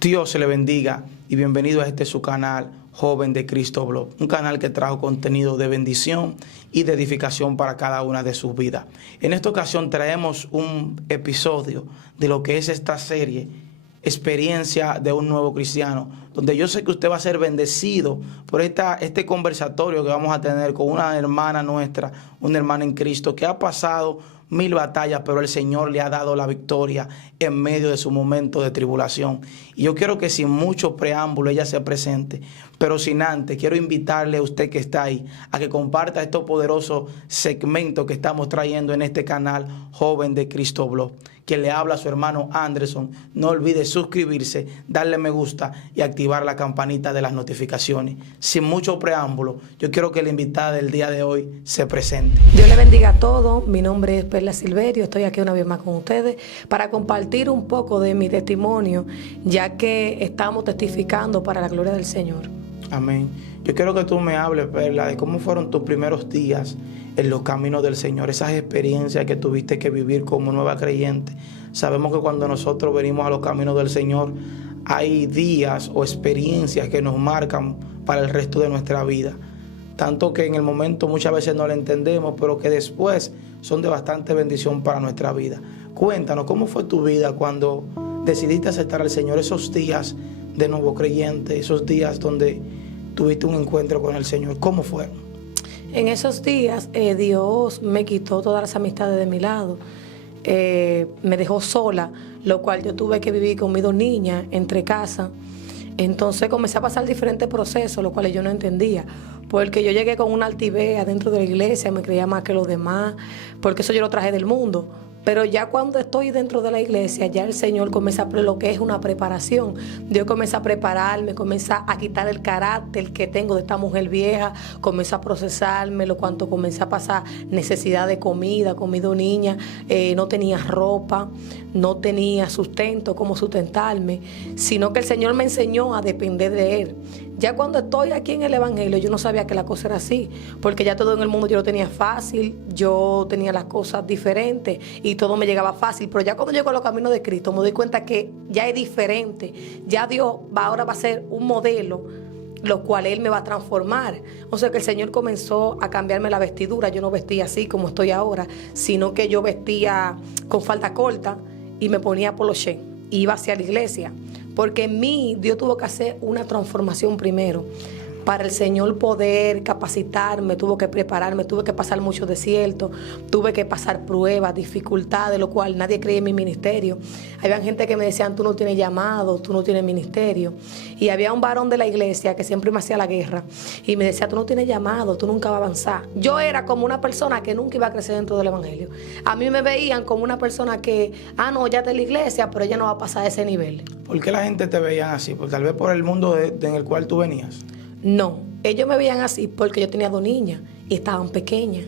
Dios se le bendiga y bienvenido a su canal Joven de Cristo Blog, un canal que trajo contenido de bendición y de edificación para cada una de sus vidas. En esta ocasión traemos un episodio de lo que es esta serie, Experiencia de un Nuevo Cristiano, donde yo sé que usted va a ser bendecido por este conversatorio que vamos a tener con una hermana nuestra, una hermana en Cristo que ha pasado 1000 batallas, pero el Señor le ha dado la victoria en medio de su momento de tribulación. Y yo quiero que sin mucho preámbulo ella se presente, pero sin antes quiero invitarle a usted que está ahí a que comparta estos poderosos segmentos que estamos trayendo en este canal Joven de Cristo Blog. Que le habla a su hermano Anderson. No olvide suscribirse, darle me gusta y activar la campanita de las notificaciones. Sin mucho preámbulo, yo quiero que la invitada del día de hoy se presente. Dios le bendiga a todos. Mi nombre es Perla Silverio. Estoy aquí una vez más con ustedes para compartir un poco de mi testimonio, ya que estamos testificando para la gloria del Señor. Amén. Yo quiero que tú me hables, Perla, de cómo fueron tus primeros días en los caminos del Señor, esas experiencias que tuviste que vivir como nueva creyente. Sabemos que cuando nosotros venimos a los caminos del Señor, hay días o experiencias que nos marcan para el resto de nuestra vida. Tanto que en el momento muchas veces no lo entendemos, pero que después son de bastante bendición para nuestra vida. Cuéntanos, ¿cómo fue tu vida cuando decidiste aceptar al Señor? Esos días de nuevo creyente, esos días donde tuviste un encuentro con el Señor, ¿cómo fue? En esos días Dios me quitó todas las amistades de mi lado, me dejó sola, lo cual yo tuve que vivir con mis 2 niñas entre casa. Entonces comencé a pasar diferentes procesos, los cuales yo no entendía, porque yo llegué con una altivez adentro de la iglesia, me creía más que los demás, porque eso yo lo traje del mundo. Pero ya cuando estoy dentro de la iglesia, ya el Señor comienza a lo que es una preparación. Dios comienza a prepararme, comienza a quitar el carácter que tengo de esta mujer vieja, comienza a procesarme, lo cuanto comienza a pasar necesidad de comida, comido niña, no tenía ropa, no tenía sustento, cómo sustentarme, sino que el Señor me enseñó a depender de Él. Ya cuando estoy aquí en el Evangelio, yo no sabía que la cosa era así, porque ya todo en el mundo yo lo tenía fácil, yo tenía las cosas diferentes y todo me llegaba fácil, pero ya cuando llego a los caminos de Cristo me doy cuenta que ya es diferente, ya Dios ahora va a ser un modelo, lo cual Él me va a transformar. O sea que el Señor comenzó a cambiarme la vestidura. Yo no vestía así como estoy ahora, sino que yo vestía con falda corta y me ponía poloché, iba hacia la iglesia. Porque en mí Dios tuvo que hacer una transformación primero. Para el Señor poder capacitarme, tuvo que prepararme, tuve que pasar muchos desiertos, tuve que pasar pruebas, dificultades, lo cual nadie creía en mi ministerio. Había gente que me decían, tú no tienes llamado, tú no tienes ministerio. Y había un varón de la iglesia que siempre me hacía la guerra y me decía, tú no tienes llamado, tú nunca vas a avanzar. Yo era como una persona que nunca iba a crecer dentro del evangelio. A mí me veían como una persona que, no, ya está en la iglesia, pero ella no va a pasar a ese nivel. ¿Por qué la gente te veía así? Pues tal vez por el mundo en el cual tú venías. No, ellos me veían así porque yo tenía 2 niñas y estaban pequeñas.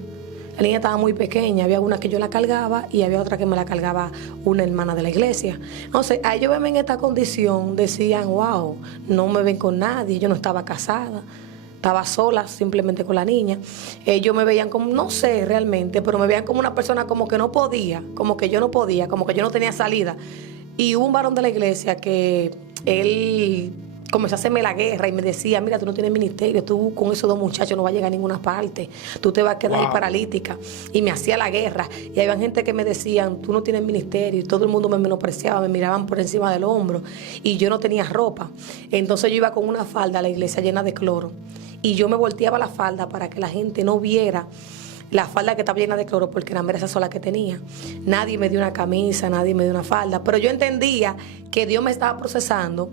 La niña estaba muy pequeña, había una que yo la cargaba y había otra que me la cargaba una hermana de la iglesia. Entonces, a ellos verme en esta condición decían, wow, no me ven con nadie, yo no estaba casada, estaba sola simplemente con la niña. Ellos me veían como, no sé realmente, pero me veían como una persona como que no podía, como que yo no podía, como que yo no tenía salida. Y hubo un varón de la iglesia que él comenzó a hacerme la guerra y me decía, mira, tú no tienes ministerio, tú con esos 2 muchachos no vas a llegar a ninguna parte, tú te vas a quedar ahí paralítica. Y me hacía la guerra. Y había gente que me decían, tú no tienes ministerio, y todo el mundo me menospreciaba, me miraban por encima del hombro, y yo no tenía ropa. Entonces yo iba con una falda a la iglesia llena de cloro, y yo me volteaba la falda para que la gente no viera la falda que estaba llena de cloro, porque era esa sola que tenía. Nadie me dio una camisa, nadie me dio una falda, pero yo entendía que Dios me estaba procesando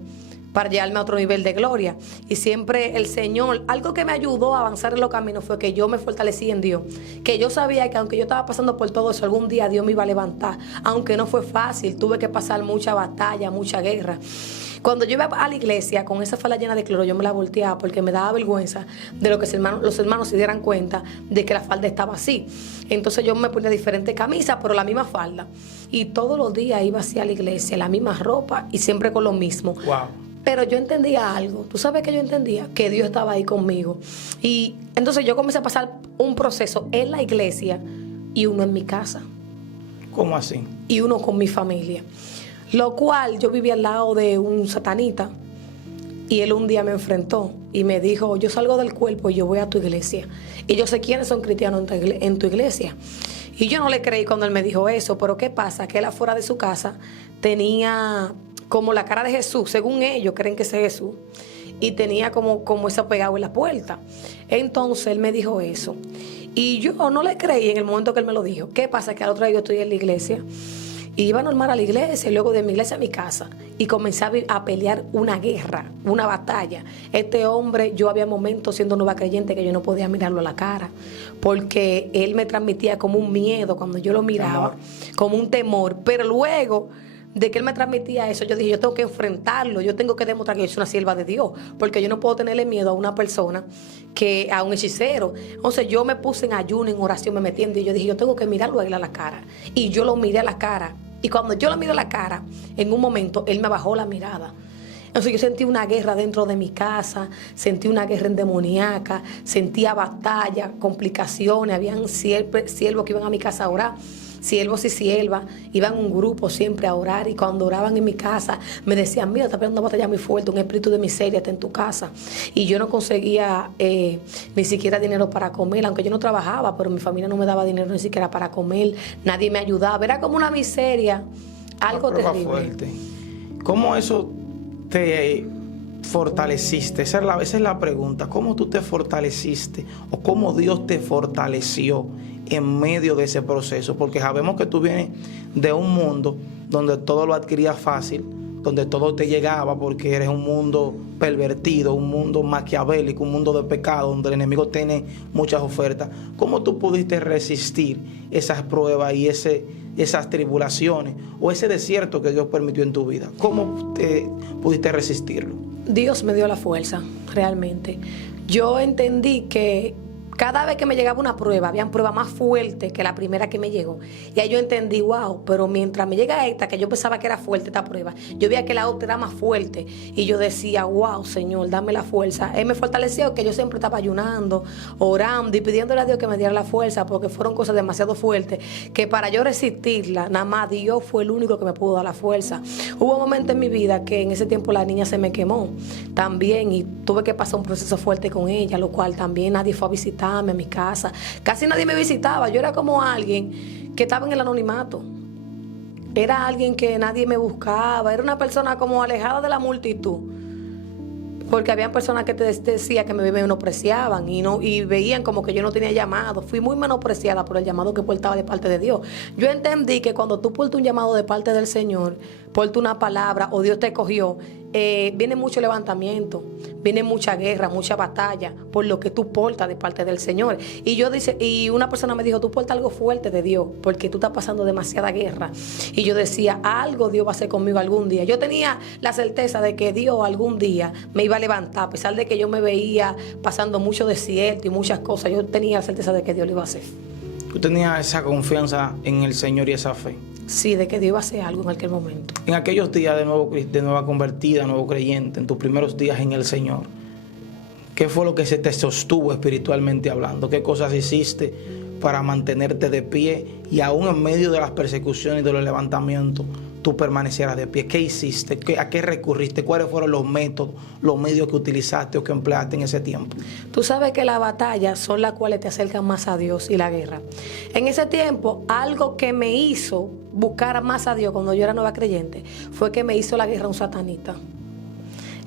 para llevarme a otro nivel de gloria. Y siempre el Señor, algo que me ayudó a avanzar en los caminos fue que yo me fortalecí en Dios, que yo sabía que aunque yo estaba pasando por todo eso, algún día Dios me iba a levantar, aunque no fue fácil, tuve que pasar mucha batalla, mucha guerra. Cuando yo iba a la iglesia con esa falda llena de cloro, yo me la volteaba porque me daba vergüenza de lo que los hermanos se dieran cuenta de que la falda estaba así. Entonces yo me ponía diferentes camisas, pero la misma falda. Y todos los días iba hacia la iglesia, la misma ropa y siempre con lo mismo. Wow. Pero yo entendía algo. ¿Tú sabes que yo entendía? Que Dios estaba ahí conmigo. Y entonces yo comencé a pasar un proceso en la iglesia y uno en mi casa. ¿Cómo así? Y uno con mi familia. Lo cual yo vivía al lado de un satanita y él un día me enfrentó y me dijo, yo salgo del cuerpo y yo voy a tu iglesia. Y yo sé quiénes son cristianos en tu iglesia. Y yo no le creí cuando él me dijo eso, pero ¿qué pasa? Que él afuera de su casa tenía como la cara de Jesús, según ellos creen que es Jesús, y tenía como eso pegado en la puerta. Entonces él me dijo eso. Y yo no le creí en el momento que él me lo dijo. ¿Qué pasa? Que al otro día yo estoy en la iglesia. Y iba normal a la iglesia, y luego de mi iglesia a mi casa. Y comencé a pelear una guerra, una batalla. Este hombre, yo había momentos siendo nueva creyente que yo no podía mirarlo a la cara. Porque él me transmitía como un miedo cuando yo lo miraba, como un temor. Pero luego de que él me transmitía eso, yo dije, yo tengo que enfrentarlo, yo tengo que demostrar que yo soy una sierva de Dios, porque yo no puedo tenerle miedo a una persona, a un hechicero. Entonces yo me puse en ayuno, en oración, me metí y yo dije, yo tengo que mirarlo a él a la cara. Y yo lo miré a la cara. Y cuando yo lo miré a la cara, en un momento, él me bajó la mirada. Entonces yo sentí una guerra dentro de mi casa, sentí una guerra endemoniaca, sentía batalla, complicaciones, habían siervos que iban a mi casa a orar. Siervos y siervas iban un grupo siempre a orar, y cuando oraban en mi casa me decían, mira, está peleando una batalla muy fuerte, un espíritu de miseria está en tu casa. Y yo no conseguía ni siquiera dinero para comer, aunque yo no trabajaba, pero mi familia no me daba dinero ni siquiera para comer, nadie me ayudaba, era como una miseria, algo terrible. Fuerte. ¿Cómo eso te fortaleciste? Esa es la pregunta. ¿Cómo tú te fortaleciste o cómo Dios te fortaleció en medio de ese proceso? Porque sabemos que tú vienes de un mundo donde todo lo adquirías fácil, donde todo te llegaba porque eres un mundo pervertido, un mundo maquiavélico, un mundo de pecado, donde el enemigo tiene muchas ofertas. ¿Cómo tú pudiste resistir esas pruebas y esas tribulaciones o ese desierto que Dios permitió en tu vida? ¿Cómo pudiste resistirlo? Dios me dio la fuerza, realmente. Yo entendí que cada vez que me llegaba una prueba, habían pruebas más fuertes que la primera que me llegó. Y ahí yo entendí, wow, pero mientras me llega esta, que yo pensaba que era fuerte esta prueba, yo veía que la otra era más fuerte. Y yo decía, wow, Señor, dame la fuerza. Él me fortaleció, que yo siempre estaba ayunando, orando y pidiéndole a Dios que me diera la fuerza, porque fueron cosas demasiado fuertes, que para yo resistirla, nada más Dios fue el único que me pudo dar la fuerza. Hubo un momento en mi vida que en ese tiempo la niña se me quemó también, y tuve que pasar un proceso fuerte con ella, lo cual también nadie fue a visitar a mi casa, casi nadie me visitaba. Yo era como alguien que estaba en el anonimato, era alguien que nadie me buscaba, era una persona como alejada de la multitud, porque habían personas que te decían que me menospreciaban y veían como que yo no tenía llamado. Fui muy menospreciada por el llamado que portaba de parte de Dios. Yo entendí que cuando tú portas un llamado de parte del Señor, portas una palabra o Dios te cogió, viene mucho levantamiento, viene mucha guerra, mucha batalla por lo que tú portas de parte del Señor. Y una persona me dijo, tú portas algo fuerte de Dios porque tú estás pasando demasiada guerra. Y yo decía, algo Dios va a hacer conmigo algún día. Yo tenía la certeza de que Dios algún día me iba a levantar, a pesar de que yo me veía pasando mucho desierto y muchas cosas. Yo tenía la certeza de que Dios lo iba a hacer. ¿Tú tenías esa confianza en el Señor y esa fe? Sí, de que Dios iba a hacer algo en aquel momento. En aquellos días de nueva convertida, nuevo creyente, en tus primeros días en el Señor, ¿qué fue lo que se te sostuvo espiritualmente hablando? ¿Qué cosas hiciste para mantenerte de pie y aún en medio de las persecuciones y de los levantamientos tú permanecieras de pie? ¿Qué hiciste? ¿A qué recurriste? ¿Cuáles fueron los métodos, los medios que utilizaste o que empleaste en ese tiempo? Tú sabes que las batallas son las cuales te acercan más a Dios, y la guerra. En ese tiempo, algo que me hizo buscar más a Dios cuando yo era nueva creyente fue que me hizo la guerra un satanita.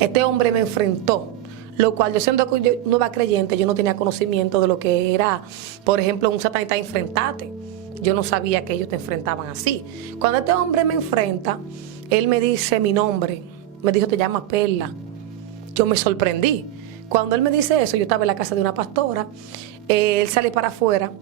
Este hombre me enfrentó, lo cual yo siendo nueva creyente, yo no tenía conocimiento de lo que era, por ejemplo, un satanita enfrentarte. Yo no sabía que ellos te enfrentaban así. Cuando este hombre me enfrenta, él me dice mi nombre. Me dijo, te llamas Perla. Yo me sorprendí. Cuando él me dice eso, yo estaba en la casa de una pastora. Él sale para afuera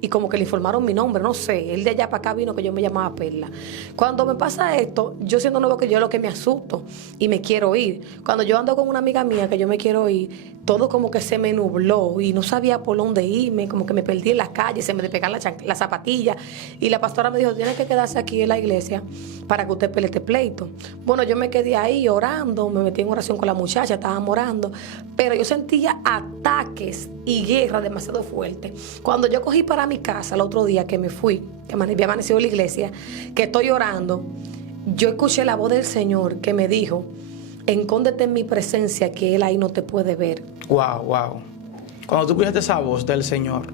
y como que le informaron mi nombre, no sé. Él de allá para acá vino que yo me llamaba Perla. Cuando me pasa esto, yo siendo nuevo que yo lo que me asusto y me quiero ir. Cuando yo ando con una amiga mía que yo me quiero ir, todo como que se me nubló y no sabía por dónde irme, como que me perdí en las calles, se me despegaron las zapatillas. Y la pastora me dijo, tienes que quedarse aquí en la iglesia para que usted pelee este pleito. Bueno, yo me quedé ahí orando, me metí en oración con la muchacha, estábamos orando, pero yo sentía ataques y guerra demasiado fuerte. Cuando yo cogí para mi casa el otro día que me fui, que había amanecido en la iglesia, que estoy orando, yo escuché la voz del Señor que me dijo, escóndete en mi presencia que Él ahí no te puede ver. Wow, wow. Cuando tú escuchaste esa voz del Señor,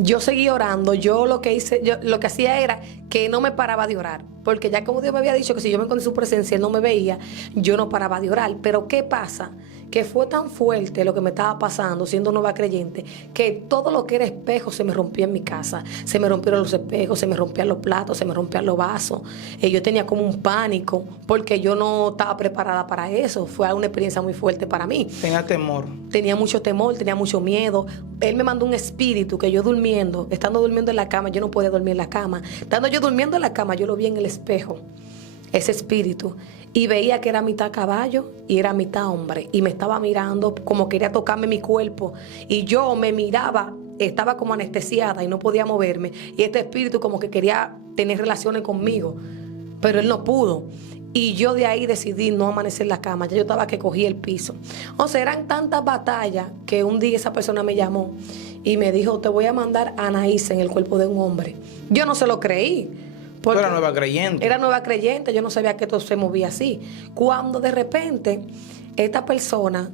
Yo seguí orando, yo lo que hacía era que no me paraba de orar, porque ya como Dios me había dicho que si yo me encontré en su presencia, Él no me veía, yo no paraba de orar. Pero ¿qué pasa? Que fue tan fuerte lo que me estaba pasando siendo nueva creyente, que todo lo que era espejo se me rompía en mi casa. Se me rompieron los espejos, se me rompían los platos, se me rompían los vasos. Yo tenía como un pánico, porque yo no estaba preparada para eso. Fue una experiencia muy fuerte para mí. tenía temor. Tenía mucho temor, tenía mucho miedo. Él me mandó un espíritu que yo estando durmiendo en la cama, yo no podía dormir en la cama. Estando yo durmiendo en la cama, yo lo vi en el espejo, ese espíritu, y veía que era mitad caballo y era mitad hombre, y me estaba mirando como quería tocarme mi cuerpo, y yo me miraba, estaba como anestesiada y no podía moverme, y este espíritu como que quería tener relaciones conmigo, pero él no pudo. Y yo de ahí decidí no amanecer en la cama. Ya yo estaba que cogí el piso. O sea, eran tantas batallas que un día esa persona me llamó y me dijo, te voy a mandar a Anaísa en el cuerpo de un hombre. Yo no se lo creí. Tú eras nueva creyente. Era nueva creyente, yo no sabía que esto se movía así. Cuando de repente esta persona,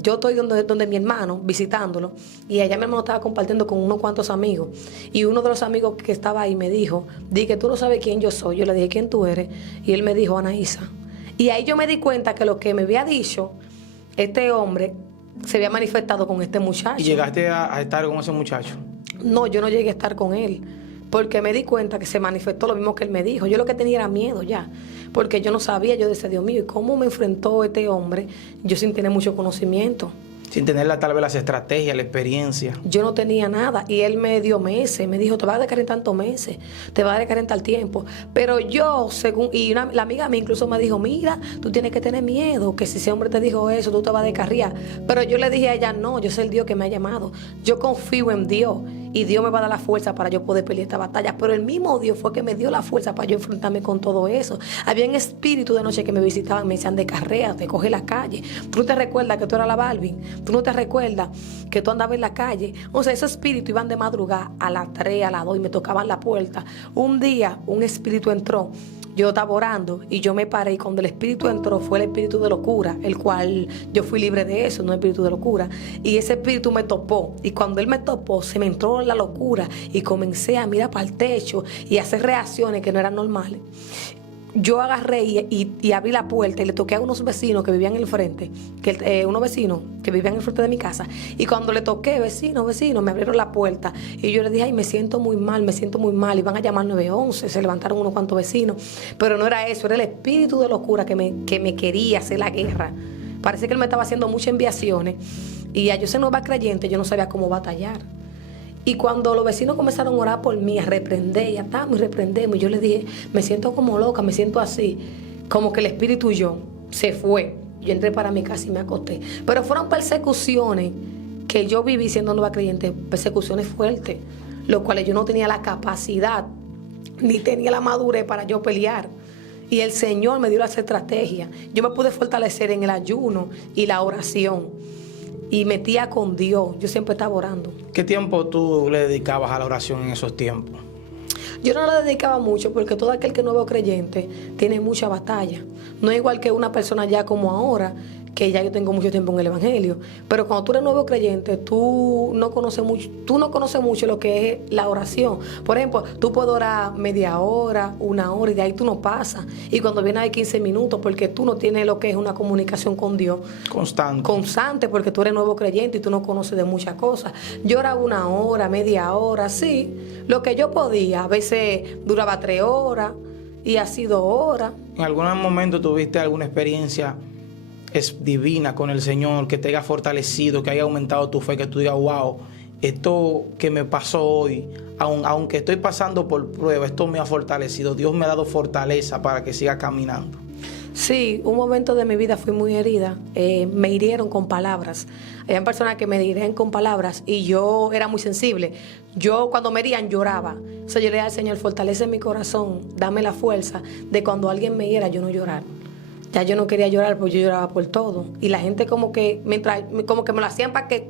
yo estoy donde mi hermano, visitándolo, y allá mi hermano estaba compartiendo con unos cuantos amigos, y uno de los amigos que estaba ahí me dijo, di que tú no sabes quién yo soy. Yo le dije, ¿quién tú eres? Y él me dijo, Anaísa. Y ahí yo me di cuenta que lo que me había dicho este hombre se había manifestado con este muchacho. ¿Y llegaste a estar con ese muchacho? No, yo no llegué a estar con él, porque me di cuenta que se manifestó lo mismo que él me dijo. Yo lo que tenía era miedo ya, porque yo no sabía, yo decía, Dios mío, ¿y cómo me enfrentó este hombre? Yo sin tener mucho conocimiento. Sin tener tal vez las estrategias, la experiencia. Yo no tenía nada, y él me dio meses, me dijo, te vas a decaer en tantos meses, te vas a decaer en tal tiempo. Pero yo, la amiga mía incluso me dijo, mira, tú tienes que tener miedo, que si ese hombre te dijo eso, tú te vas a descarriar. Pero yo le dije a ella, no, yo soy el Dios que me ha llamado, yo confío en Dios, y Dios me va a dar la fuerza para yo poder pelear esta batalla. Pero el mismo Dios fue que me dio la fuerza para yo enfrentarme con todo eso. Había un espíritu de noche que me visitaban, me decían, descarréate, coge la calle. Tú no te recuerdas que tú eras la Barbie, tú no te recuerdas que tú andabas en la calle. O sea, esos espíritus iban de madrugada a las 3, a las 2 y me tocaban la puerta. Un día un espíritu entró, yo estaba orando y yo me paré, y cuando el espíritu entró fue el espíritu de locura, el cual yo fui libre de eso, no el espíritu de locura. Y ese espíritu me topó, y cuando él me topó se me entró la locura y comencé a mirar para el techo y a hacer reacciones que no eran normales. Yo agarré y abrí la puerta y le toqué a unos vecinos que vivían en el frente, unos vecinos que vivían en el frente de mi casa. Y cuando le toqué, vecinos, me abrieron la puerta. Y yo les dije, ay, me siento muy mal. Y van a llamar 911. Se levantaron unos cuantos vecinos. Pero no era eso, era el espíritu de locura que me quería hacer la guerra. Parece que él me estaba haciendo muchas enviaciones. Y a yo ser nueva creyente, yo no sabía cómo batallar. Y cuando los vecinos comenzaron a orar por mí, a reprender, y atamos y reprendemos, y yo les dije, me siento como loca, me siento así, como que el espíritu y yo se fue. Yo entré para mi casa y me acosté. Pero fueron persecuciones que yo viví siendo nueva creyente, persecuciones fuertes, los cuales yo no tenía la capacidad, ni tenía la madurez para yo pelear. Y el Señor me dio las estrategias. Yo me pude fortalecer en el ayuno y la oración. Y metía con Dios. Yo siempre estaba orando. ¿Qué tiempo tú le dedicabas a la oración en esos tiempos? Yo no le dedicaba mucho, porque todo aquel que es nuevo creyente tiene mucha batalla. No es igual que una persona ya como ahora, que ya yo tengo mucho tiempo en el Evangelio. Pero cuando tú eres nuevo creyente, tú no conoces mucho lo que es la oración. Por ejemplo, tú puedes orar media hora, 1 hora, y de ahí tú no pasas. Y cuando vienes hay 15 minutos, porque tú no tienes lo que es una comunicación con Dios constante, porque tú eres nuevo creyente y tú no conoces de muchas cosas. Yo oraba 1 hora, media hora, sí. Lo que yo podía, a veces duraba 3 horas y así 2 horas. ¿En algún momento tuviste alguna experiencia divina con el Señor, que te haya fortalecido, que haya aumentado tu fe, que tú digas, wow, esto que me pasó hoy, aunque estoy pasando por prueba, esto me ha fortalecido, Dios me ha dado fortaleza para que siga caminando? Sí, un momento de mi vida fui muy herida, me hirieron con palabras. Habían personas que me hirían con palabras y yo era muy sensible. Yo cuando me herían lloraba. O sea, yo le dije al Señor, fortalece mi corazón, dame la fuerza de cuando alguien me hiera yo no llorar. Ya yo no quería llorar porque yo lloraba por todo. Y la gente como que me lo hacían para que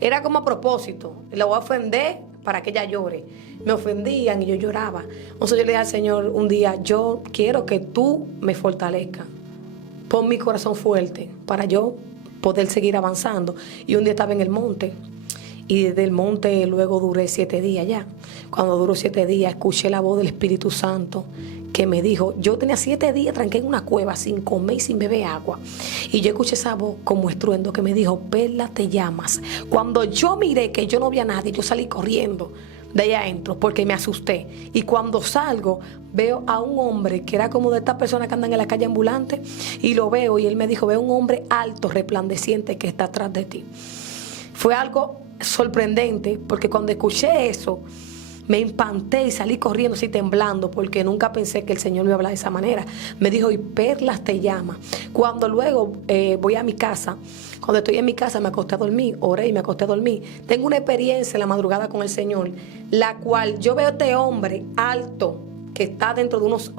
era como a propósito. Lo voy a ofender para que ella llore. Me ofendían y yo lloraba. Entonces yo le dije al Señor un día, yo quiero que tú me fortalezcas. Pon mi corazón fuerte para yo poder seguir avanzando. Y un día estaba en el monte. Y desde el monte luego duré 7 días ya. Cuando duró 7 días, escuché la voz del Espíritu Santo que me dijo, yo tenía 7 días tranqué en una cueva sin comer y sin beber agua. Y yo escuché esa voz como estruendo que me dijo, Perla, te llamas. Cuando yo miré que yo no había nadie, yo salí corriendo de allá adentro porque me asusté. Y cuando salgo, veo a un hombre que era como de estas personas que andan en la calle ambulante. Y lo veo y él me dijo, veo un hombre alto, resplandeciente que está atrás de ti. Fue algo sorprendente porque cuando escuché eso me empanté y salí corriendo así temblando porque nunca pensé que el Señor me iba a hablar de esa manera. Me dijo, y Perlas te llama. Cuando luego voy a mi casa, cuando estoy en mi casa me acosté a dormir, oré y me acosté a dormir. Tengo una experiencia en la madrugada con el Señor, la cual yo veo a este hombre alto que está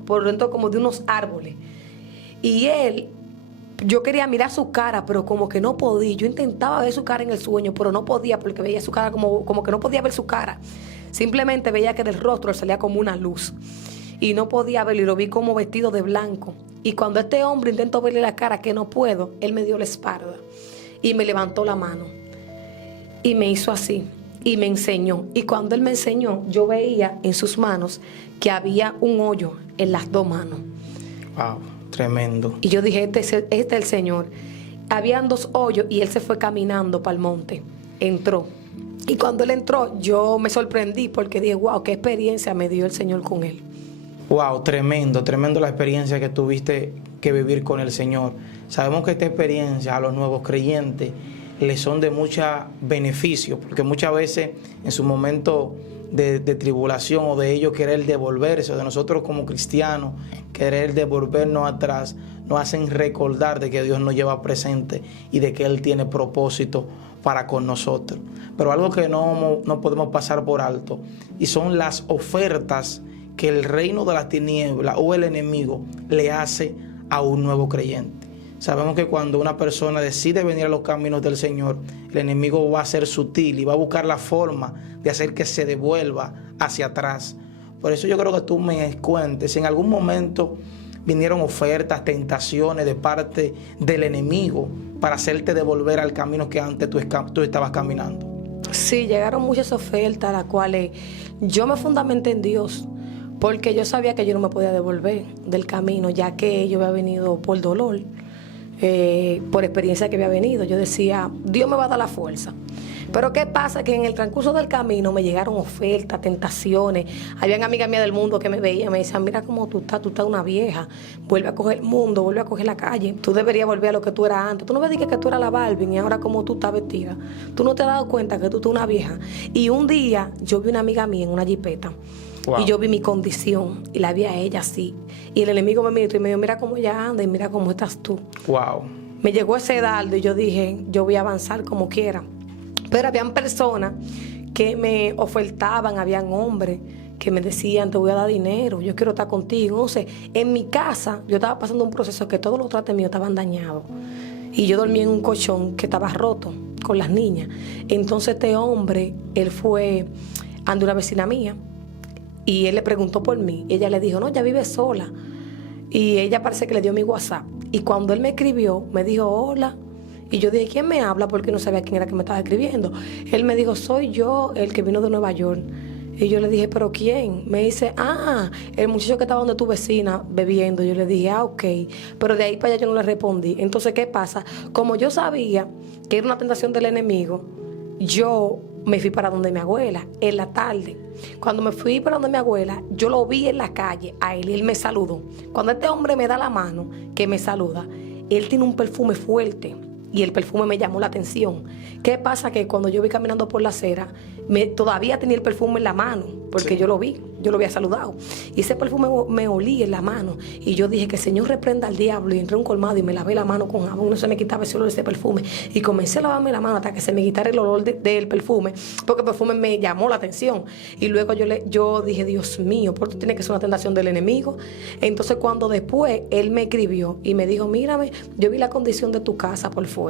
por dentro como de unos árboles. Y él, yo quería mirar su cara, pero como que no podía. Yo intentaba ver su cara en el sueño, pero no podía porque veía su cara como que no podía ver su cara. Simplemente veía que del rostro salía como una luz. Y no podía verlo y lo vi como vestido de blanco. Y cuando este hombre intentó verle la cara, que no puedo, él me dio la espalda y me levantó la mano. Y me hizo así y me enseñó. Y cuando él me enseñó, yo veía en sus manos que había un hoyo en las 2 manos. Wow, tremendo. Y yo dije, este es el Señor. Habían 2 hoyos y él se fue caminando para el monte. Entró. Y cuando él entró, yo me sorprendí porque dije, wow, qué experiencia me dio el Señor con él. Wow, tremendo la experiencia que tuviste que vivir con el Señor. Sabemos que esta experiencia a los nuevos creyentes les son de mucho beneficio, porque muchas veces en su momento de tribulación o de ellos querer devolverse, o de nosotros como cristianos querer devolvernos atrás, nos hacen recordar de que Dios nos lleva presente y de que Él tiene propósito para con nosotros. Pero algo que no podemos pasar por alto y son las ofertas que el reino de las tinieblas o el enemigo le hace a un nuevo creyente. Sabemos que cuando una persona decide venir a los caminos del Señor, el enemigo va a ser sutil y va a buscar la forma de hacer que se devuelva hacia atrás. Por eso yo creo que tú me cuentes, si en algún momento vinieron ofertas, tentaciones de parte del enemigo para hacerte devolver al camino que antes tú estabas caminando. Sí, llegaron muchas ofertas, las cuales yo me fundamenté en Dios, porque yo sabía que yo no me podía devolver del camino, ya que yo había venido por dolor, por experiencia que había venido. Yo decía, Dios me va a dar la fuerza. Pero ¿qué pasa? Que en el transcurso del camino me llegaron ofertas, tentaciones. Habían amigas mías del mundo que me veían, me decían, mira cómo tú estás una vieja. Vuelve a coger el mundo, vuelve a coger la calle. Tú deberías volver a lo que tú eras antes. Tú no me digas que tú eras la Barbie y ahora como tú estás vestida. Tú no te has dado cuenta que tú estás una vieja. Y un día yo vi una amiga mía en una jipeta. Wow. Y yo vi mi condición y la vi a ella así. Y el enemigo me miró y me dijo, mira cómo ella anda y mira cómo estás tú. Wow. Me llegó ese dardo y yo dije, yo voy a avanzar como quiera. Pero habían personas que me ofertaban, habían hombres que me decían, te voy a dar dinero, yo quiero estar contigo. Entonces, en mi casa, yo estaba pasando un proceso que todos los trates míos estaban dañados. Y yo dormía en un colchón que estaba roto con las niñas. Entonces, este hombre, él fue ante una vecina mía y él le preguntó por mí. Ella le dijo, no, ella vive sola. Y ella parece que le dio mi WhatsApp. Y cuando él me escribió, me dijo, hola. Y yo dije, ¿quién me habla? Porque no sabía quién era que me estaba escribiendo. Él me dijo, soy yo, el que vino de Nueva York. Y yo le dije, ¿pero quién? Me dice, el muchacho que estaba donde tu vecina bebiendo. Yo le dije, ok. Pero de ahí para allá yo no le respondí. Entonces, ¿qué pasa? Como yo sabía que era una tentación del enemigo, yo me fui para donde mi abuela, en la tarde. Cuando me fui para donde mi abuela, yo lo vi en la calle a él y él me saludó. Cuando este hombre me da la mano, que me saluda, él tiene un perfume fuerte. Y el perfume me llamó la atención. ¿Qué pasa? Que cuando yo vi caminando por la acera, todavía tenía el perfume en la mano, porque sí, yo lo había saludado. Y ese perfume me olía en la mano. Y yo dije que el Señor reprenda al diablo. Y entré a un colmado y me lavé la mano con jabón. No se me quitaba ese olor de ese perfume. Y comencé a lavarme la mano hasta que se me quitara el olor del perfume, porque el perfume me llamó la atención. Y luego yo dije, Dios mío, ¿por qué tiene que ser una tentación del enemigo? Entonces cuando después él me escribió y me dijo, mírame, yo vi la condición de tu casa por fuera.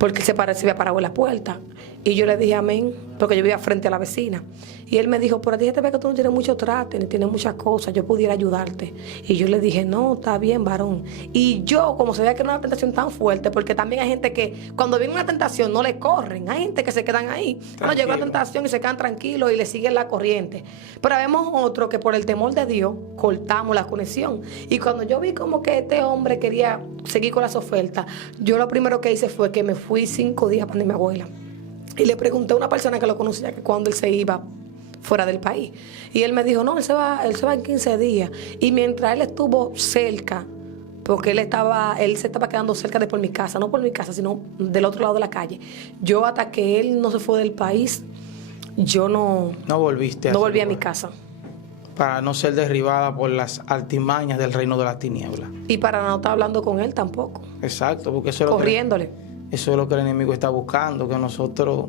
porque se había parado en la puerta. Y yo le dije amén, porque yo vivía frente a la vecina. Y él me dijo, pero a ti te ve que tú no tienes mucho trato, ni tienes muchas cosas, yo pudiera ayudarte. Y yo le dije, no, está bien, varón. Y yo, como sabía que era una tentación tan fuerte, porque también hay gente que cuando viene una tentación no le corren, hay gente que se quedan ahí. Cuando llega la tentación y se quedan tranquilos y le siguen la corriente. Pero vemos otros que por el temor de Dios cortamos la conexión. Y cuando yo vi como que este hombre quería seguir con las ofertas, yo lo primero que hice fue que me fui 5 días para mi abuela. Y le pregunté a una persona que lo conocía que cuando él se iba fuera del país. Y él me dijo, no, él se va en 15 días. Y mientras él estuvo cerca, porque él se estaba quedando cerca de por mi casa, no por mi casa, sino del otro lado de la calle. Yo hasta que él no se fue del país, yo no volví a mi casa. Para no ser derribada por las artimañas del reino de las tinieblas. Y para no estar hablando con él tampoco. Exacto, porque eso es corriéndole. Eso es lo que el enemigo está buscando, que nosotros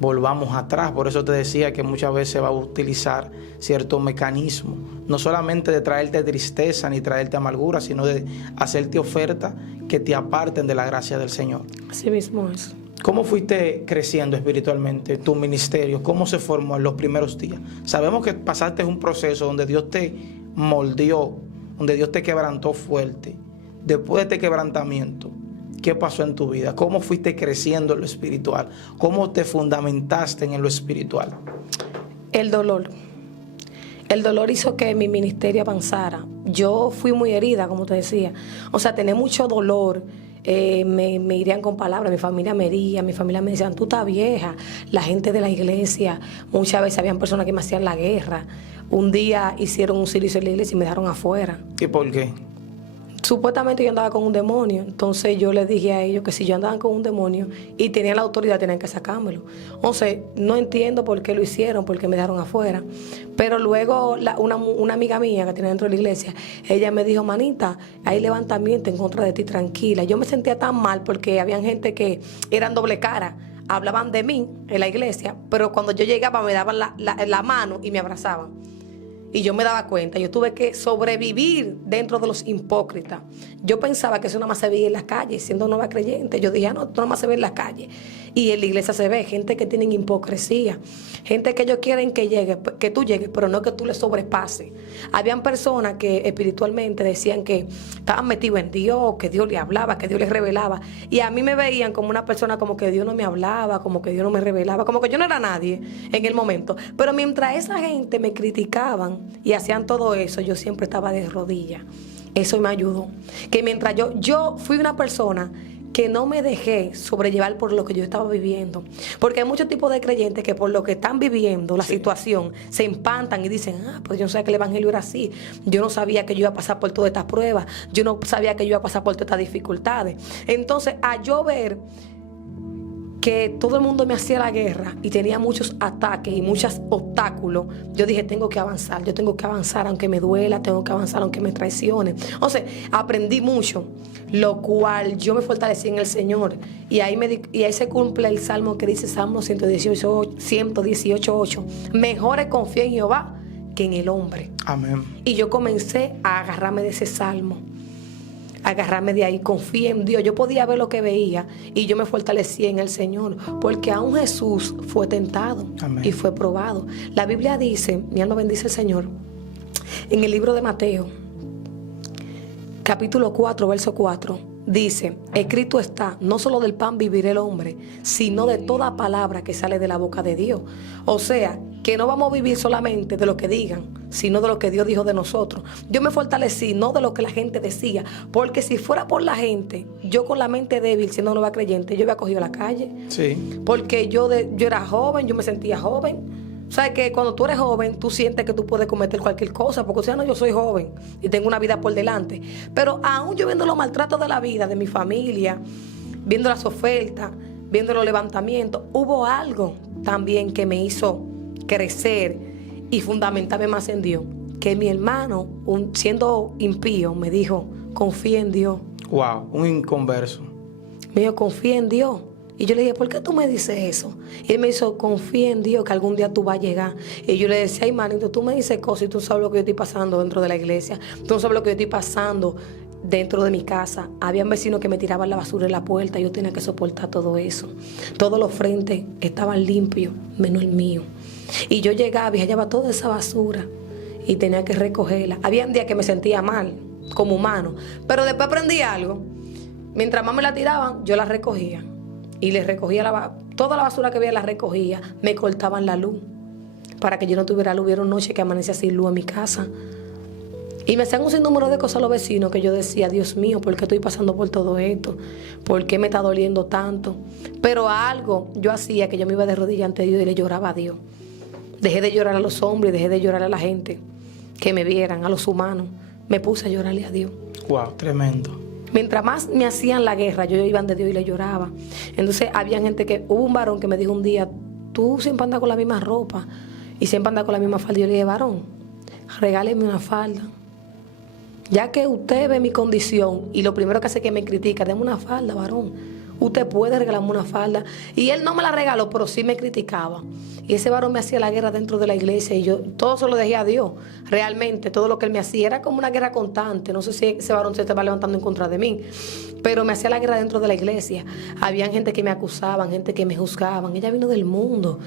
volvamos atrás. Por eso te decía que muchas veces va a utilizar ciertos mecanismos, no solamente de traerte tristeza ni traerte amargura, sino de hacerte ofertas que te aparten de la gracia del Señor. Así mismo es. ¿Cómo fuiste creciendo espiritualmente, tu ministerio? ¿Cómo se formó en los primeros días? Sabemos que pasaste un proceso donde Dios te moldeó, donde Dios te quebrantó fuerte. Después de este quebrantamiento, ¿qué pasó en tu vida? ¿Cómo fuiste creciendo en lo espiritual? ¿Cómo te fundamentaste en lo espiritual? El dolor. El dolor hizo que mi ministerio avanzara. Yo fui muy herida, como te decía. O sea, tenía mucho dolor. Me irían con palabras, mi familia me hería, mi familia me decían, tú estás vieja. La gente de la iglesia, muchas veces habían personas que me hacían la guerra. Un día hicieron un servicio en la iglesia y me dejaron afuera. ¿Y por qué? Supuestamente yo andaba con un demonio, entonces yo les dije a ellos que si yo andaba con un demonio y tenían la autoridad, tenían que sacármelo. Entonces, no entiendo por qué lo hicieron, por qué me dejaron afuera. Pero luego una amiga mía que tiene dentro de la iglesia, ella me dijo, manita, hay levantamiento en contra de ti, tranquila. Yo me sentía tan mal porque había gente que eran doble cara, hablaban de mí en la iglesia, pero cuando yo llegaba me daban la mano y me abrazaban. Y yo me daba cuenta, yo tuve que sobrevivir dentro de los hipócritas. Yo pensaba que eso nada más se veía en las calles, siendo nueva creyente. Yo dije, no, esto nada más se ve en las calles. Y en la iglesia se ve gente que tienen hipocresía, gente que ellos quieren que tú llegues, pero no que tú les sobrepases. Habían personas que espiritualmente decían que estaban metidos en Dios, que Dios les hablaba, que Dios les revelaba. Y a mí me veían como una persona como que Dios no me hablaba, como que Dios no me revelaba, como que yo no era nadie en el momento. Pero mientras esa gente me criticaban y hacían todo eso, yo siempre estaba de rodillas. Eso me ayudó. Que mientras yo fui una persona que no me dejé sobrellevar por lo que yo estaba viviendo. Porque hay muchos tipos de creyentes que por lo que están viviendo la situación, se empantan y dicen, pues yo no sabía que el evangelio era así. Yo no sabía que yo iba a pasar por todas estas pruebas. Yo no sabía que yo iba a pasar por todas estas dificultades. Entonces, a yo ver que todo el mundo me hacía la guerra y tenía muchos ataques y muchos obstáculos, yo dije, tengo que avanzar, yo tengo que avanzar aunque me duela, tengo que avanzar aunque me traicione. O sea, aprendí mucho, lo cual yo me fortalecí en el Señor. Y ahí se cumple el salmo que dice, Salmo 118:8, mejor confía en Jehová que en el hombre. Amén. Y yo comencé a agarrarme de ese salmo, agarrarme de ahí, confía en Dios. Yo podía ver lo que veía y yo me fortalecí en el Señor, porque aún Jesús fue tentado. Amén. Y fue probado. La Biblia dice, mi alma bendice el Señor, en el libro de Mateo, capítulo 4, verso 4, dice, escrito está, no solo del pan vivirá el hombre, sino de toda palabra que sale de la boca de Dios. O sea, que no vamos a vivir solamente de lo que digan, sino de lo que Dios dijo de nosotros. Yo me fortalecí, no de lo que la gente decía, porque si fuera por la gente, yo con la mente débil, siendo nueva creyente, yo había cogido la calle. Sí. Porque yo era joven, yo me sentía joven. O sea, que cuando tú eres joven, tú sientes que tú puedes cometer cualquier cosa, porque o sea, no, yo soy joven y tengo una vida por delante. Pero aún yo viendo los maltratos de la vida, de mi familia, viendo las ofertas, viendo los levantamientos, hubo algo también que me hizo crecer y fundamentarme más en Dios, que mi hermano, siendo impío, me dijo, confía en Dios. Wow, un inconverso. Me dijo, confía en Dios. Y yo le dije, ¿por qué tú me dices eso? Y él me dijo, confía en Dios, que algún día tú vas a llegar. Y yo le decía, ay, manito, tú me dices cosas y tú sabes lo que yo estoy pasando dentro de la iglesia. Tú no sabes lo que yo estoy pasando dentro de mi casa. Habían vecinos que me tiraban la basura en la puerta. Yo tenía que soportar todo eso. Todos los frentes estaban limpios, menos el mío. Y yo llegaba y hallaba toda esa basura y tenía que recogerla. Había días que me sentía mal, como humano. Pero después aprendí algo. Mientras más me la tiraban, yo la recogía. Y les recogía toda la basura que había, la recogía. Me cortaban la luz para que yo no tuviera luz. Hubieron noches que amanecía sin luz en mi casa. Y me hacían un sinnúmero de cosas los vecinos que yo decía, Dios mío, ¿por qué estoy pasando por todo esto? ¿Por qué me está doliendo tanto? Pero algo yo hacía que yo me iba de rodillas ante Dios y le lloraba a Dios. Dejé de llorar a los hombres, dejé de llorar a la gente que me vieran, a los humanos. Me puse a llorarle a Dios. Wow, tremendo. Mientras más me hacían la guerra, yo iba ante Dios y le lloraba. Entonces había gente hubo un varón que me dijo un día, tú siempre andas con la misma ropa y siempre andas con la misma falda. Yo le dije, varón, regáleme una falda. Ya que usted ve mi condición y lo primero que hace es que me critica, deme una falda, varón. Usted puede regalarme una falda. Y él no me la regaló, pero sí me criticaba. Y ese varón me hacía la guerra dentro de la iglesia y yo todo se lo dejé a Dios. Realmente, todo lo que él me hacía era como una guerra constante. No sé si ese varón se estaba levantando en contra de mí, pero me hacía la guerra dentro de la iglesia. Habían gente que me acusaban, gente que me juzgaban. Ella vino del mundo.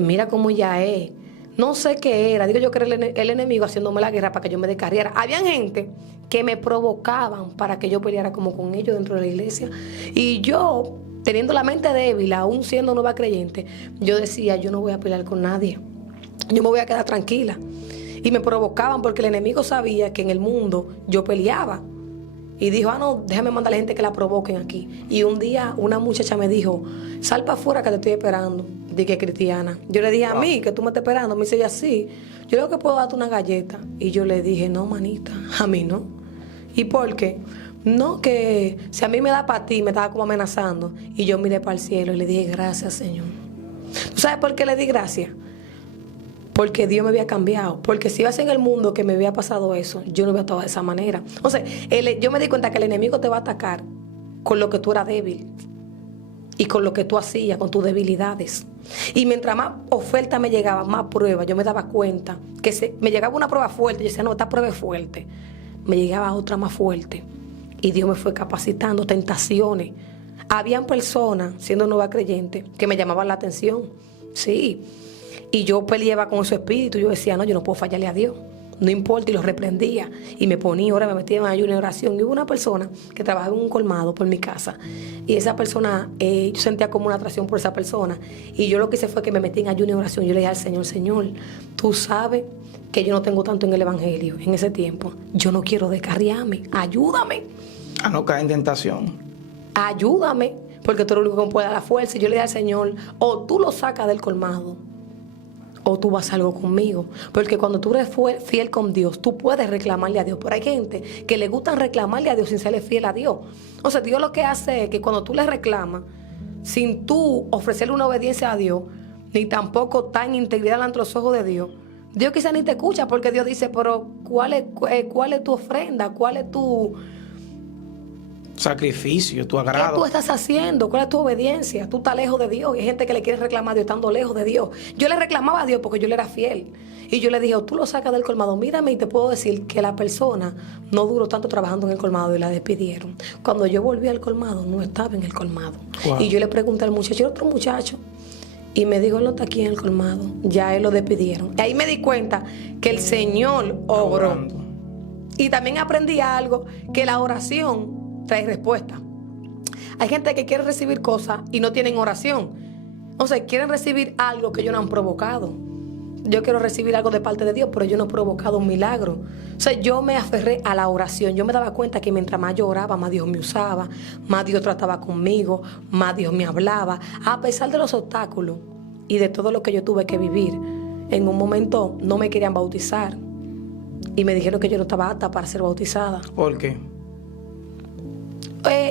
Mira cómo ella es. No sé qué era. Digo yo que era el enemigo haciéndome la guerra para que yo me descarriara. Habían gente que me provocaban para que yo peleara como con ellos dentro de la iglesia. Y yo, teniendo la mente débil, aún siendo nueva creyente, yo decía, yo no voy a pelear con nadie. Yo me voy a quedar tranquila. Y me provocaban porque el enemigo sabía que en el mundo yo peleaba. Y dijo, no, déjame mandar a la gente que la provoquen aquí. Y un día una muchacha me dijo, sal para afuera que te estoy esperando. Dije, cristiana. Yo le dije, a mí, que tú me estás esperando. Me dice ella, sí. Yo creo que puedo darte una galleta. Y yo le dije, no, manita, a mí no. ¿Y por qué? No, que si a mí me da para ti, me estaba como amenazando. Y yo miré para el cielo y le dije, gracias, Señor. ¿Tú sabes por qué le di gracias? Porque Dios me había cambiado. Porque si iba a ser en el mundo que me había pasado eso, yo no había estado de esa manera. O sea, yo me di cuenta que el enemigo te va a atacar con lo que tú eras débil y con lo que tú hacías, con tus debilidades. Y mientras más oferta me llegaba, más pruebas, yo me daba cuenta que me llegaba una prueba fuerte. Yo decía, no, esta prueba es fuerte. Me llegaba otra más fuerte. Y Dios me fue capacitando, tentaciones. Habían personas, siendo nueva creyente, que me llamaban la atención. Sí. Y yo peleaba con ese espíritu. Yo decía, no, yo no puedo fallarle a Dios. No importa, y los reprendía. Y me ponía, ahora me metía en ayuno y oración. Y hubo una persona que trabajaba en un colmado por mi casa. Y esa persona, yo sentía como una atracción por esa persona. Y yo lo que hice fue que me metí en ayuno y oración. Yo le dije al Señor, Señor, tú sabes que yo no tengo tanto en el evangelio en ese tiempo. Yo no quiero descarriarme. Ayúdame. A no caer en tentación. Ayúdame. Porque tú eres el único que me puede dar la fuerza. Y yo le dije al Señor, o tú lo sacas del colmado, o tú vas a algo conmigo. Porque cuando tú eres fiel con Dios, tú puedes reclamarle a Dios. Pero hay gente que le gusta reclamarle a Dios sin serle fiel a Dios. O sea, Dios lo que hace es que cuando tú le reclamas, sin tú ofrecerle una obediencia a Dios, ni tampoco estar en integridad ante los ojos de Dios, Dios quizás ni te escucha, porque Dios dice, pero ¿cuál es tu ofrenda? ¿Cuál es tu sacrificio, tu agrado? ¿Qué tú estás haciendo? ¿Cuál es tu obediencia? Tú estás lejos de Dios. Y hay gente que le quiere reclamar a Dios estando lejos de Dios. Yo le reclamaba a Dios porque yo le era fiel. Y yo le dije, tú lo sacas del colmado. Mírame y te puedo decir que la persona no duró tanto trabajando en el colmado y la despidieron. Cuando yo volví al colmado, no estaba en el colmado. Wow. Y yo le pregunté al muchacho, otro muchacho, y me dijo, él no está aquí en el colmado. Ya él lo despidieron. Y ahí me di cuenta que el Señor obró. Y también aprendí algo, que la oración trae respuesta. Hay gente que quiere recibir cosas y no tienen oración. O sea, quieren recibir algo que ellos no han provocado. Yo quiero recibir algo de parte de Dios, pero yo no he provocado un milagro. O sea, yo me aferré a la oración. Yo me daba cuenta que mientras más yo oraba, más Dios me usaba, más Dios trataba conmigo, más Dios me hablaba. A pesar de los obstáculos y de todo lo que yo tuve que vivir, en un momento no me querían bautizar. Y me dijeron que yo no estaba apta para ser bautizada. ¿Por qué?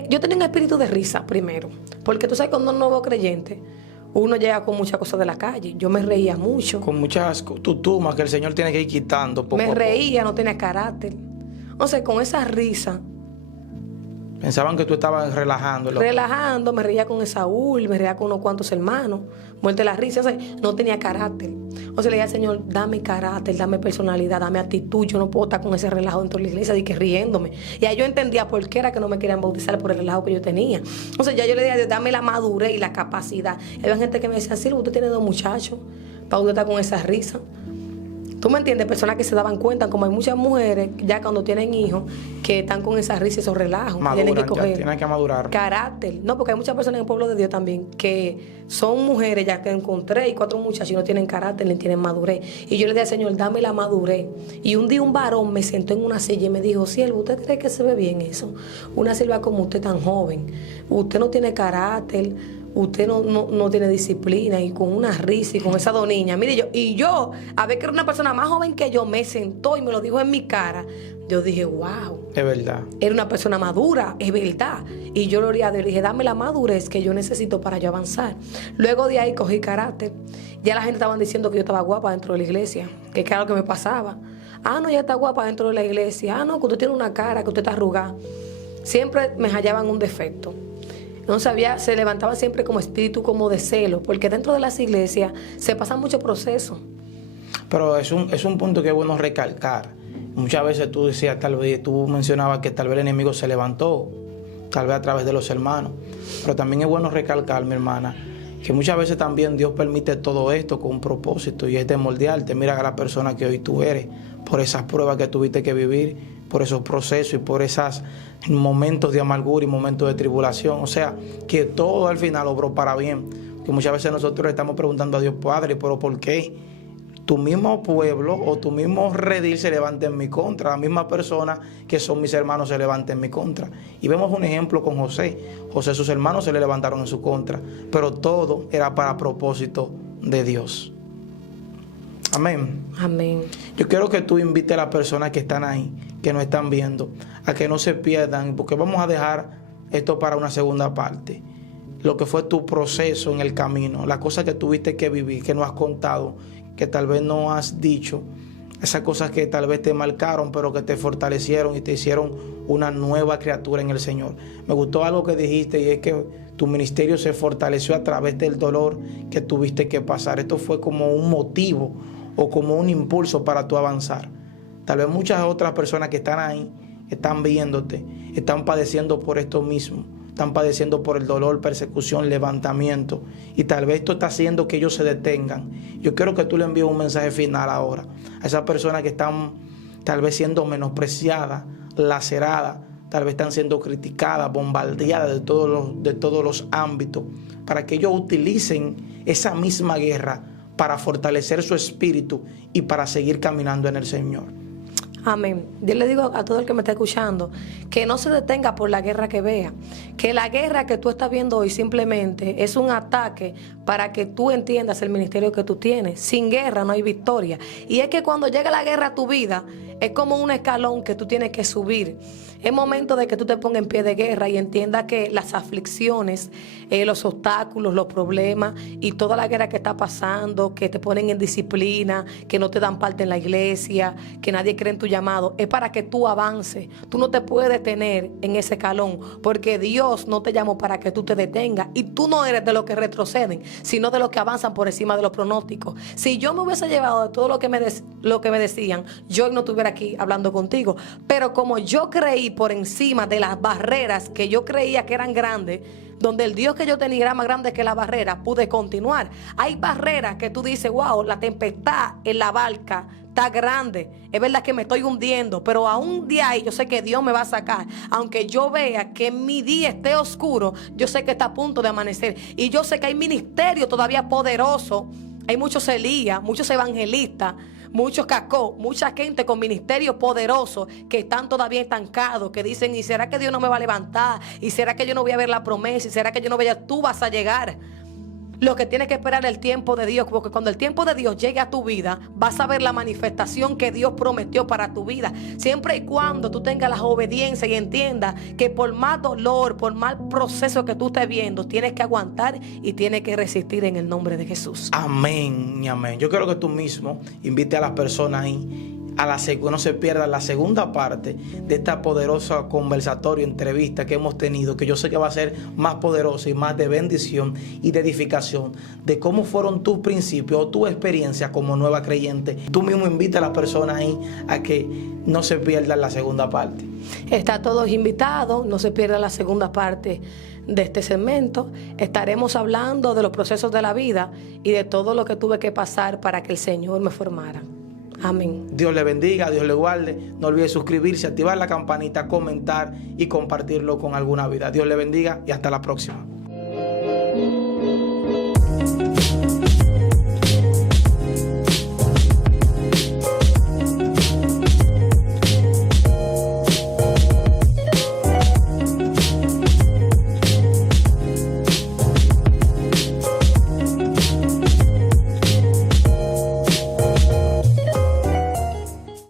Yo tenía un espíritu de risa primero. Porque tú sabes, cuando uno es nuevo creyente, uno llega con muchas cosas de la calle. Yo me reía mucho. Con muchas tutumas que el Señor tiene que ir quitando poco a poco. Me reía, no tenía carácter. O sea, con esa risa, Pensaban que tú estabas relajándolo. Relajando, me reía con Esaúl, me reía con unos cuantos hermanos, muerte la risa, o sea, no tenía carácter. O sea, le dije al Señor, dame carácter, dame personalidad, dame actitud, yo no puedo estar con ese relajo dentro de la iglesia, de que riéndome. Y ahí yo entendía por qué era que no me querían bautizar por el relajo que yo tenía. O sea, ya yo le dije a Dios, dame la madurez y la capacidad. Había gente que me decía, sí, usted tiene 2 muchachos, para usted estar con esa risa. ¿Tú me entiendes? Personas que se daban cuenta, como hay muchas mujeres ya cuando tienen hijos que están con esa risa y esos relajos. Maduran, tienen que coger tienen que madurar. carácter. No, porque hay muchas personas en el pueblo de Dios también que son mujeres ya que encontré y 4 muchachos y no tienen carácter ni tienen madurez. Y yo le dije al Señor, dame la madurez. Y un día un varón me sentó en una silla y me dijo, siervo, ¿usted cree que se ve bien eso? Una sierva como usted tan joven. Usted no tiene carácter. Usted no tiene disciplina y con una risa y con esa dos niñas. Mire, yo, a ver que era una persona más joven que yo, me sentó y me lo dijo en mi cara. Yo dije, wow. Es verdad. Era una persona madura, es verdad. Y yo lo oré a Dios, le dije, dame la madurez que yo necesito para yo avanzar. Luego de ahí cogí carácter. Ya la gente estaba diciendo que yo estaba guapa dentro de la iglesia, que era lo que me pasaba. Ah, no, ya está guapa dentro de la iglesia. Ah, no, que usted tiene una cara, que usted está arrugada. Siempre me hallaban un defecto. No sabía, se levantaban siempre como espíritu como de celo, porque dentro de las iglesias se pasan muchos procesos. Pero es un punto que es bueno recalcar. Muchas veces tú decías, tal vez, tú mencionabas que tal vez el enemigo se levantó, tal vez a través de los hermanos. Pero también es bueno recalcar, mi hermana, que muchas veces también Dios permite todo esto con un propósito y es de moldearte. Mira a la persona que hoy tú eres, por esas pruebas que tuviste que vivir, por esos procesos y por esos momentos de amargura y momentos de tribulación. O sea, que todo al final obró para bien. Que muchas veces nosotros le estamos preguntando a Dios, Padre, ¿pero por qué tu mismo pueblo o tu mismo redil se levanta en mi contra? La misma persona que son mis hermanos se levanta en mi contra. Y vemos un ejemplo con José. José, sus hermanos se le levantaron en su contra, pero todo era para propósito de Dios. Amén. Amén. Yo quiero que tú invites a las personas que están ahí, que nos están viendo, a que no se pierdan, porque vamos a dejar esto para una segunda parte. Lo que fue tu proceso en el camino, las cosas que tuviste que vivir, que no has contado, que tal vez no has dicho, esas cosas que tal vez te marcaron, pero que te fortalecieron y te hicieron una nueva criatura en el Señor. Me gustó algo que dijiste y es que tu ministerio se fortaleció a través del dolor que tuviste que pasar. Esto fue como un motivo o como un impulso para tu avanzar. Tal vez muchas otras personas que están ahí, están viéndote, están padeciendo por esto mismo, están padeciendo por el dolor, persecución, levantamiento, y tal vez esto está haciendo que ellos se detengan. Yo quiero que tú le envíes un mensaje final ahora a esas personas que están tal vez siendo menospreciadas, laceradas, tal vez están siendo criticadas, bombardeadas de todos los ámbitos, para que ellos utilicen esa misma guerra para fortalecer su espíritu y para seguir caminando en el Señor. Amén. Yo le digo a todo el que me está escuchando que no se detenga por la guerra que vea, que la guerra que tú estás viendo hoy simplemente es un ataque para que tú entiendas el ministerio que tú tienes. Sin guerra no hay victoria. Y es que cuando llega la guerra a tu vida, es como un escalón que tú tienes que subir. Es momento de que tú te pongas en pie de guerra y entiendas que las aflicciones, los obstáculos, los problemas y toda la guerra que está pasando, que te ponen en disciplina, que no te dan parte en la iglesia, que nadie cree en tu llamado, es para que tú avances. Tú no te puedes detener en ese escalón porque Dios no te llamó para que tú te detengas y tú no eres de los que retroceden, sino de los que avanzan por encima de los pronósticos. Si yo me hubiese llevado de todo lo que me decían, yo no estuviera aquí hablando contigo. Pero como yo creí por encima de las barreras que yo creía que eran grandes, donde el Dios que yo tenía era más grande que la barrera, pude continuar. Hay barreras que tú dices, wow, la tempestad en la barca está grande. Es verdad que me estoy hundiendo, pero aún de ahí yo sé que Dios me va a sacar. Aunque yo vea que mi día esté oscuro, yo sé que está a punto de amanecer. Y yo sé que hay ministerio todavía poderoso. Hay muchos Elías, muchos evangelistas, muchos Cacó, mucha gente con ministerios poderosos que están todavía estancados, que dicen, ¿y será que Dios no me va a levantar? ¿Y será que yo no voy a ver la promesa? ¿Y será que yo no voy a...? Tú vas a llegar. Lo que tienes que esperar es el tiempo de Dios, porque cuando el tiempo de Dios llegue a tu vida, vas a ver la manifestación que Dios prometió para tu vida. Siempre y cuando tú tengas la obediencia y entiendas que por más dolor, por más proceso que tú estés viendo, tienes que aguantar y tienes que resistir en el nombre de Jesús. Amén y amén. Yo quiero que tú mismo invites a las personas ahí no se pierda la segunda parte de esta poderosa conversatorio, entrevista que hemos tenido, que yo sé que va a ser más poderosa y más de bendición y de edificación, de cómo fueron tus principios o tu experiencia como nueva creyente. Tú mismo invita a las personas ahí a que no se pierdan la segunda parte. Está todos invitados, no se pierda la segunda parte de este segmento. Estaremos hablando de los procesos de la vida y de todo lo que tuve que pasar para que el Señor me formara. Amén. Dios le bendiga, Dios le guarde. No olvide suscribirse, activar la campanita, comentar y compartirlo con alguna vida. Dios le bendiga y hasta la próxima.